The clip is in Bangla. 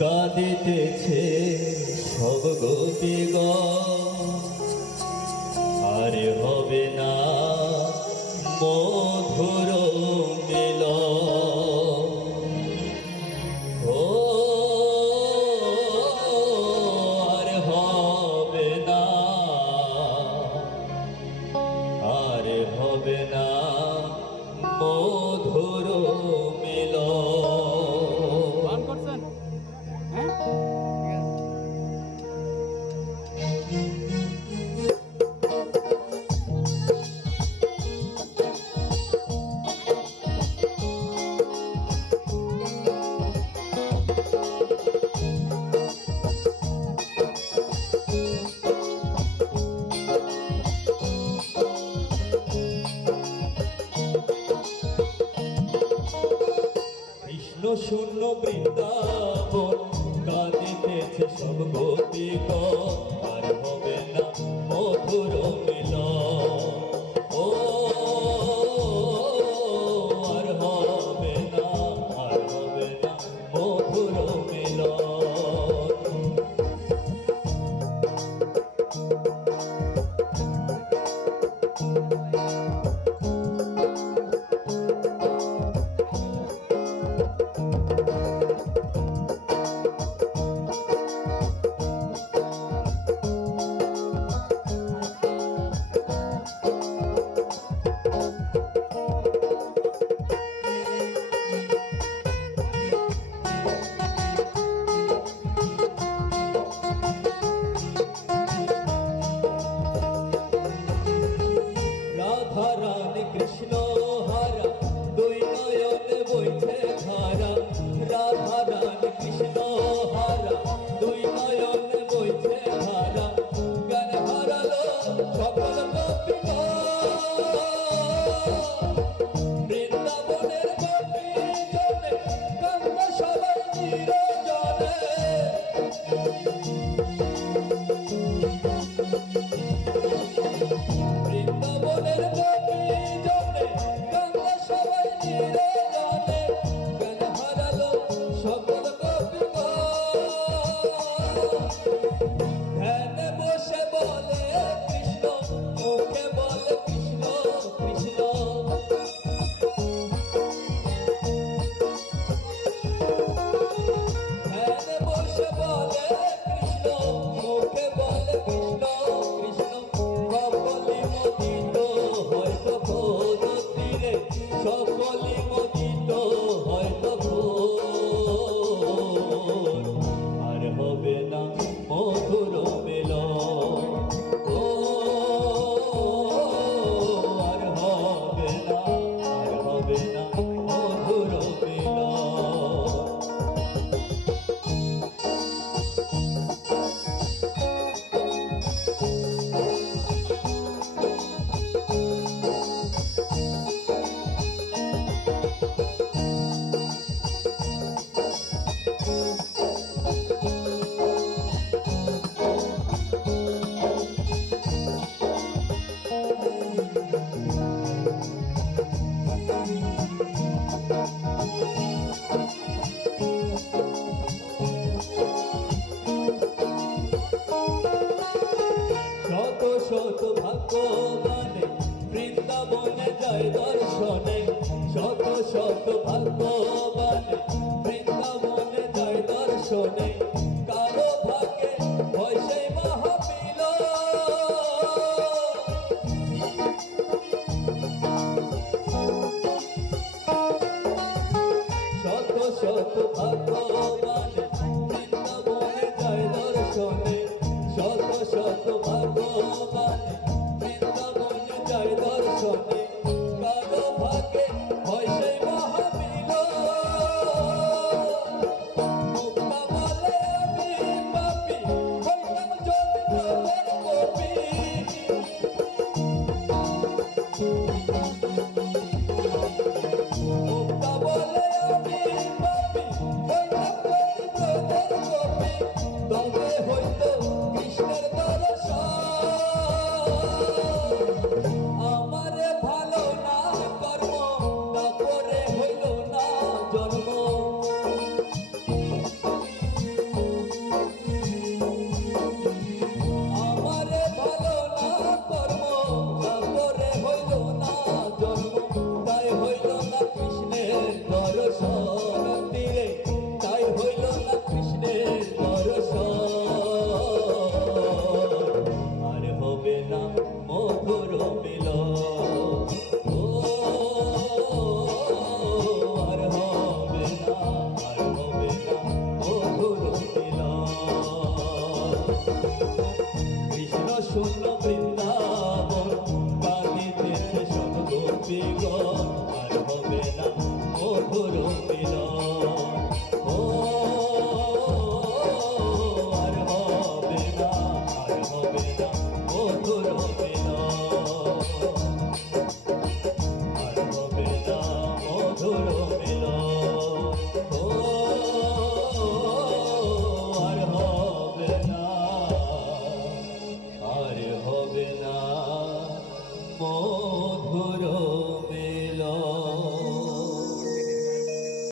কাঁদিতেছে সব গোপীগ আরে হবে না মধুর মিল ও হবে না আর হবে না শূন্য বৃন্দাবন। কাঁদিতেছে সব গতিপথ Sunday. না বন্ধুর হবে না।